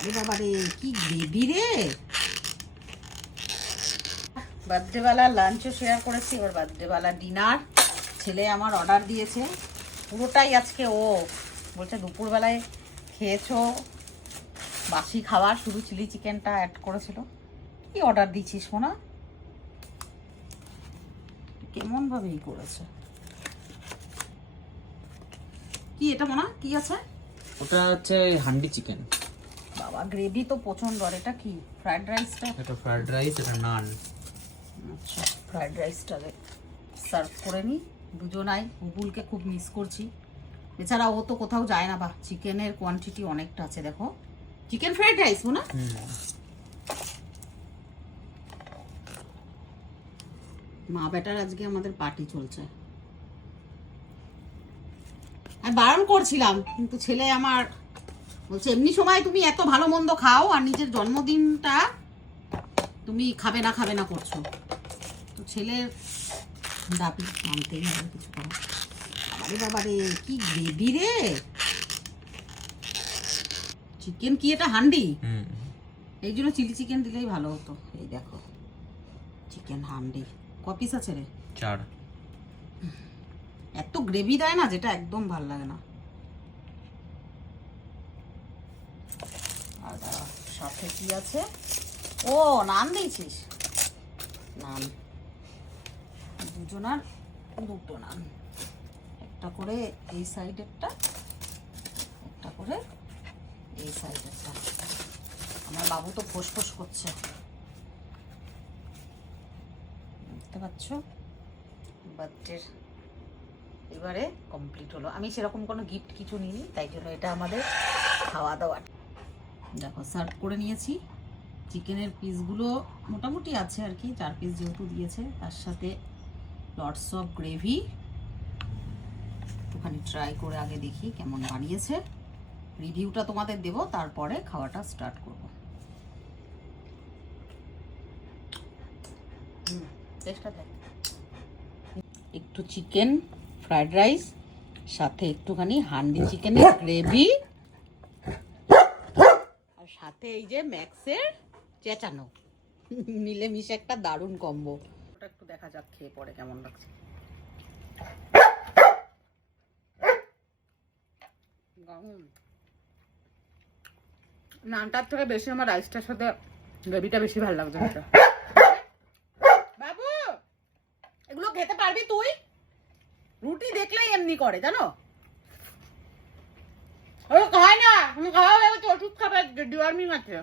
আরে বাবা রে, কি গ্রেভি রে। বার্থডেওয়ালা লাঞ্চও শেয়ার করেছি, এবার বার্থডেওয়ালা ডিনার। ছেলে আমার অর্ডার দিয়েছে, পুরোটাই আজকে ও বলছে দুপুরবেলায় খেয়েছো বাসি খাবার, শুধু চিলি চিকেনটা অ্যাড করেছিল। কি অর্ডার দিচ্ছিস মোনা? কেমন ভাবেই করেছে। কি এটা মোনা, কি আছে? ওটা হচ্ছে হান্ডি চিকেন। বাবা গ্রেভি তো প্রচন্ড। আর এটা কি? ফ্রাইড রাইসটা? এটা ফ্রাইড রাইস, এটা নান। আচ্ছা, ফ্রাইড রাইসটা সার্ভ করে নিই দুজনাই। বুবুলকে খুব মিস করছি, এছাড়া ও তো কোথাও যায় না। বা চিকেনের কোয়ান্টিটি অনেকটা আছে, দেখো। চিকেন ফ্রাইড রাইস না? মা বেটার আজকে আমাদের পার্টি চলছে। আমি বারণ করছিলাম, কিন্তু ছেলে আমার বলছে এমনি সময় তুমি এত ভালো মন্দ খাও, আর নিজের জন্মদিনটা তুমি খাবে না করছো। তো ছেলের দাবি মানতেই হবে, কিছু করার। আরে বাবা রে, কি গ্রেভি রে। চিকেন কি এটা হান্ডি? এই জন্য চিলি চিকেন দিলেই ভালো হতো। এই দেখো চিকেন হান্ডি। ক পিস আছে রে? 4। এত গ্রেভি দেয় না, যেটা একদম ভাল লাগে না। আর সাথে কি আছে? ও নান দিয়েছিস? নান দুজনার দুটো নান, একটা করে এই সাইডেরটা, একটা করে এই সাইডেরটা। আমার বাবু তো ফোঁস করছে, বুঝতে পারছো। বার্থডের এবারে কমপ্লিট হলো। আমি সেরকম কোনো গিফট কিছু নিইনি, তাই জন্য এটা আমাদের খাওয়া দাওয়া। দেখো সার্ভ করে নিয়েছি। চিকেনের পিসগুলো মোটামুটি আছে আর কি, 4 পিস যেহেতু দিয়েছে, তার সাথে লটস অফ গ্রেভি। একটুখানি ট্রাই করে আগে দেখি কেমন বানিয়েছে, রিভিউটা তোমাদের দেব, তারপরে খাওয়াটা স্টার্ট করব। একটু চিকেন ফ্রাইড রাইস, সাথে একটুখানি হান্ডি চিকেনের গ্রেভি, আর সাথে এই যে ম্যাক্সের চেঁচানো, মিলেমিশে একটা দারুণ কম্বো। ওটা একটু দেখা যাক খেয়ে পরে কেমন লাগছে। নানটার থেকে বেশি আমার রাইসটার সাথে গ্রেভিটা বেশি ভালো লাগছে। বাবু এগুলো খেতে পারবি তুই? রুটি দেখলেই এমনি করে জানো। খায় না, খাওয়া হয়ে গেছে, ওষুধ খাবে, ডিওয়ার্মিং আছে।